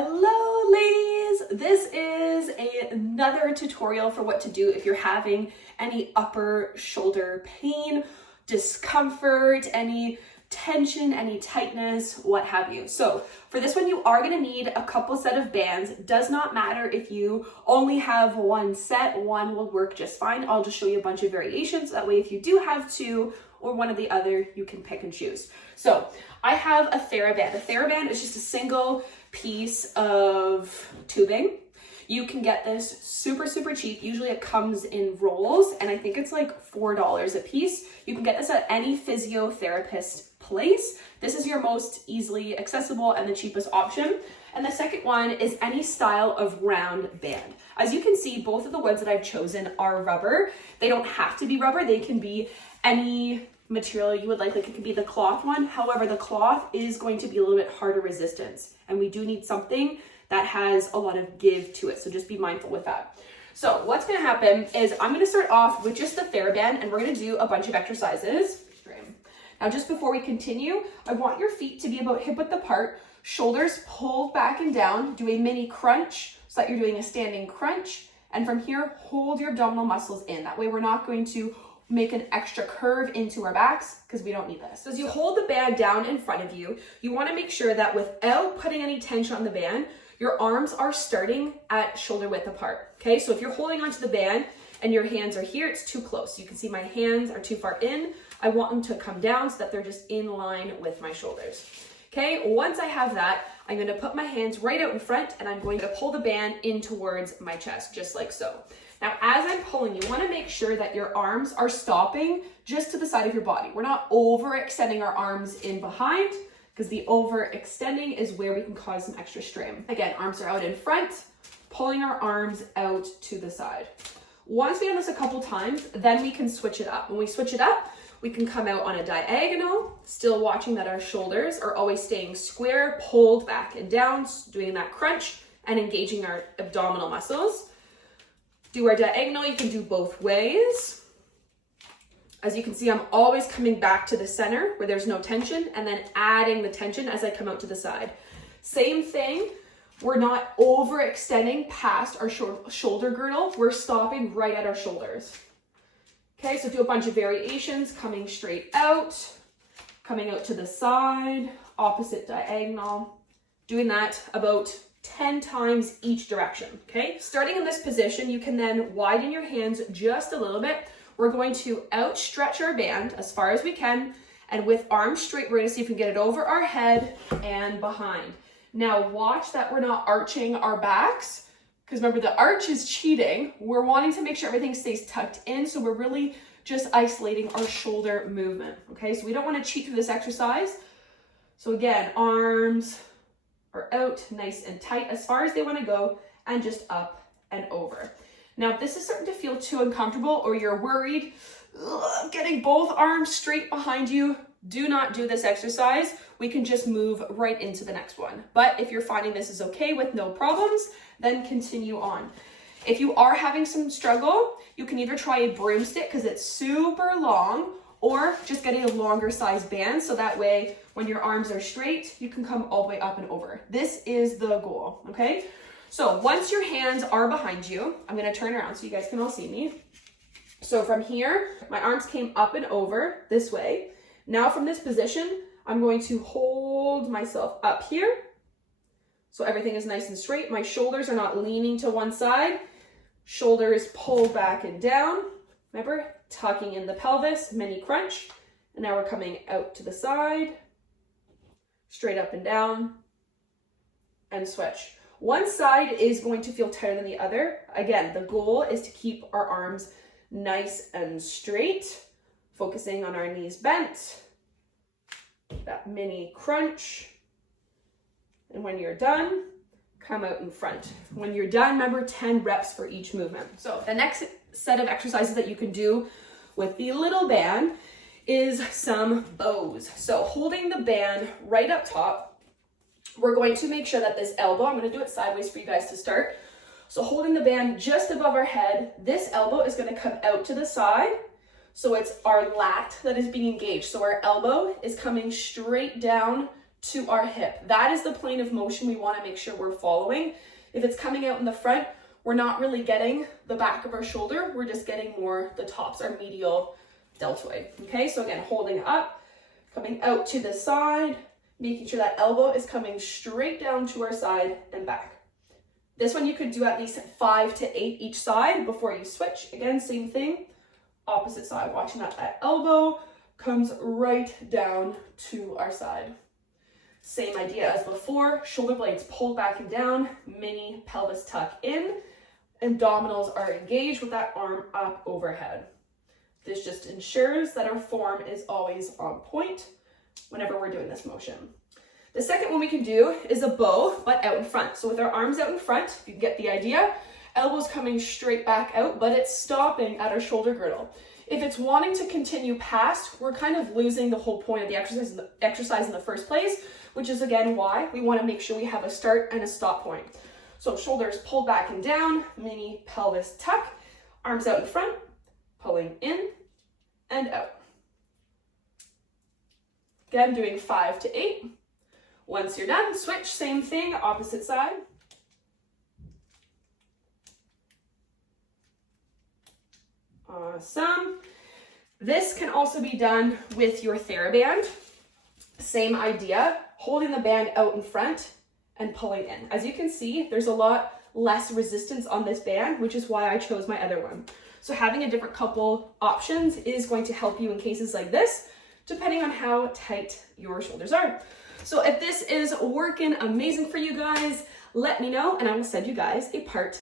Hello ladies! This is another tutorial for what to do if you're having any upper shoulder pain, discomfort, any tension, any tightness, what have you. So for this one, you are going to need a couple set of bands. Does not matter if you only have one set, one will work just fine. I'll just show you a bunch of variations. That way if you do have two or one or the other, you can pick and choose. So I have a TheraBand. A TheraBand is just a single piece of tubing. You can get this super cheap. Usually it comes in rolls and I think it's like $4 a piece. You can get this at any physiotherapist place. This is your most easily accessible and the cheapest option. And the second one is any style of round band. As you can see, both of the ones that I've chosen are rubber. They don't have to be rubber. They can be any material you would like it could be the cloth one. However, the cloth is going to be a little bit harder resistance and we do need something that has a lot of give to it. So just be mindful with that. So what's gonna happen is I'm gonna start off with just the TheraBand and we're gonna do a bunch of exercises. Now, just before we continue, I want your feet to be about hip width apart, shoulders pulled back and down, do a mini crunch so that you're doing a standing crunch. And from here, hold your abdominal muscles in. That way we're not going to make an extra curve into our backs because we don't need this. So as you hold the band down in front of you, you want to make sure that without putting any tension on the band, your arms are starting at shoulder width apart. Okay, so if you're holding onto the band and your hands are here, it's too close. You can see my hands are too far in. I want them to come down so that they're just in line with my shoulders. Okay, once I have that, I'm going to put my hands right out in front and I'm going to pull the band in towards my chest, just like so. Now, as I'm pulling, you want to make sure that your arms are stopping just to the side of your body. We're not overextending our arms in behind because the overextending is where we can cause some extra strain. Again, arms are out in front, pulling our arms out to the side. Once we've done this a couple times, then we can switch it up. When we switch it up, we can come out on a diagonal, still watching that our shoulders are always staying square, pulled back and down, doing that crunch and engaging our abdominal muscles. Do our diagonal, you can do both ways. As you can see, I'm always coming back to the center where there's no tension and then adding the tension as I come out to the side. Same thing, we're not overextending past our shoulder girdle, we're stopping right at our shoulders. Okay, so do a bunch of variations, coming straight out, coming out to the side, opposite diagonal, doing that about 10 times each direction, okay? Starting in this position, you can then widen your hands just a little bit. We're going to outstretch our band as far as we can, and with arms straight, we're gonna see if we can get it over our head and behind. Now watch that we're not arching our backs, because remember the arch is cheating. We're wanting to make sure everything stays tucked in, so we're really just isolating our shoulder movement, okay? So we don't wanna cheat through this exercise. So again, arms are out nice and tight as far as they wanna go and just up and over. Now, if this is starting to feel too uncomfortable or you're worried, getting both arms straight behind you, do not do this exercise. We can just move right into the next one. But if you're finding this is okay with no problems, then continue on. If you are having some struggle, you can either try a broomstick because it's super long, or just getting a longer size band so that way when your arms are straight, you can come all the way up and over. This is the goal, okay? So once your hands are behind you, I'm gonna turn around so you guys can all see me. So from here, my arms came up and over this way. Now from this position, I'm going to hold myself up here. So everything is nice and straight. My shoulders are not leaning to one side. Shoulders pulled back and down. Remember, tucking in the pelvis, mini crunch. And now we're coming out to the side, straight up and down, and switch. One side is going to feel tighter than the other. Again, the goal is to keep our arms nice and straight, focusing on our knees bent, that mini crunch. And when you're done, come out in front. When you're done, remember 10 reps for each movement. So the next set of exercises that you can do with the little band is some bows. So holding the band right up top, we're going to make sure that this elbow, I'm gonna do it sideways for you guys to start. So holding the band just above our head, this elbow is gonna come out to the side. So it's our lat that is being engaged. So our elbow is coming straight down to our hip. That is the plane of motion we want to make sure we're following. If it's coming out in the front, we're not really getting the back of our shoulder. We're just getting more the tops, our medial deltoid. Okay, so again, holding up, coming out to the side, making sure that elbow is coming straight down to our side and back. This one you could do at least 5 to 8 each side before you switch. Again, same thing, opposite side, watching that elbow comes right down to our side. Same idea as before, shoulder blades pulled back and down, mini pelvis tuck in, abdominals are engaged with that arm up overhead. This just ensures that our form is always on point whenever we're doing this motion. The second one we can do is a bow, but out in front. So with our arms out in front, if you get the idea, elbows coming straight back out, but it's stopping at our shoulder girdle. If it's wanting to continue past, we're kind of losing the whole point of the exercise in the first place, which is again why we want to make sure we have a start and a stop point. So shoulders pulled back and down, mini pelvis tuck, arms out in front, pulling in and out. Again, doing 5 to 8. Once you're done, switch, same thing, opposite side. Awesome. This can also be done with your TheraBand. Same idea, holding the band out in front and pulling in. As you can see, there's a lot less resistance on this band, which is why I chose my other one. So having a different couple options is going to help you in cases like this, depending on how tight your shoulders are. So if this is working amazing for you guys, let me know and I will send you guys a part